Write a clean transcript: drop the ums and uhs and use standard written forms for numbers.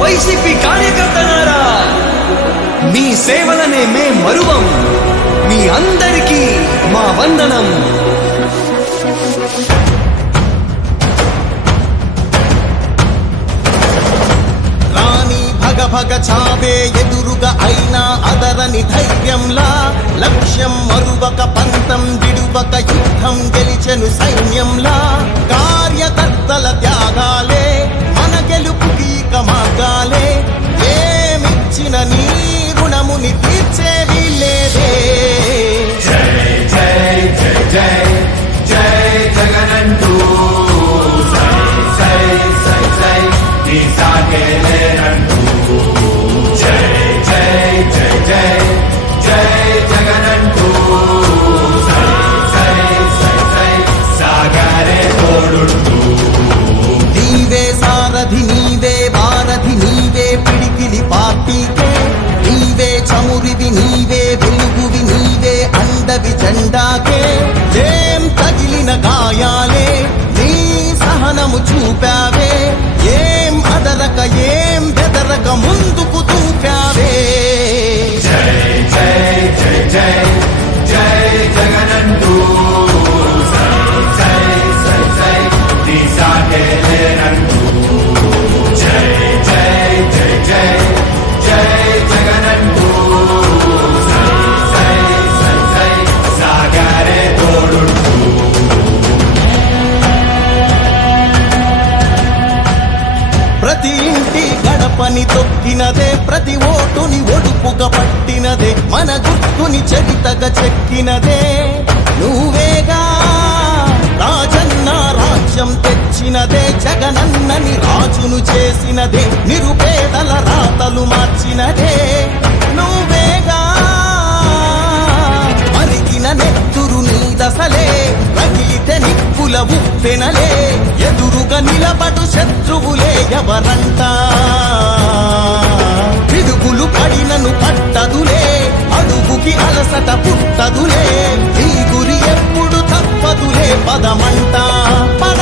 YCP కార్యకర్తలారా, మీ సేవలనే మే మరువం. మీ అందరికీ మా వందనం. భగ చావే ఎదురుగా అయినా అదరని ధైర్యంలా, లక్ష్యం మరువక పంతం విడువక యుద్ధం గెలిచెను సైన్యంలా. కార్యకర్తల త్యాగాలే మన గెలుపుకి ఇక మార్గాలే. ఏమిచ్చిన నీ రుణముని తీర్చేది లేదే. జై జై జై జై జై జగనంటూ సై సై సై సై నీ సాగే లేనంటూ. జై జై జై జై జై జగనంటూ సై సై సై సై సాగరే తోడుంటూ. నీవే సారథి నీవే వారధి నీవే పిడికిలి పార్టీకే. నీవే చమురివి నీవే వెలుగువి నీవే అండవి జెండాకే. ఏం తగిలిన గాయాలే నీ సహనము చూపావే. ఏం అదరక ఏం బెదరక ముందుకు దూకావే. జై జై జై జై జై జగనంటూ సై సై సై సై నీ సాగే లేనంటూ. జై జై జై జై జై జగనంటూ సై సై సై సై సాగరే తోడుంటూ. ప్రతి ఇంటి గడపని తొక్కినదే, ప్రతి ఓటుని ఒడుపుగా పట్టినదే, మన గుర్తుని చరితగా చెక్కినదే నువ్వేగా. రాజన్న రాజ్యం తెచ్చినదే, జగనన్నని రాజును చేసినదే, నిరుపేదల రాతలు మార్చినదే నువ్వేగా. మరిగిన నెత్తురు నీదసలే, రగిలితే నిప్పుల ఉప్పెనలే. ఎదురుగా నిలబడు శత్రువులే ఎవరంట. పిడుగులు పడినను పట్టదులే, అడుగుకి అలసట పుట్టదులే. ఈ గురి ఎప్పుడు తప్పదులే, పదమంట పద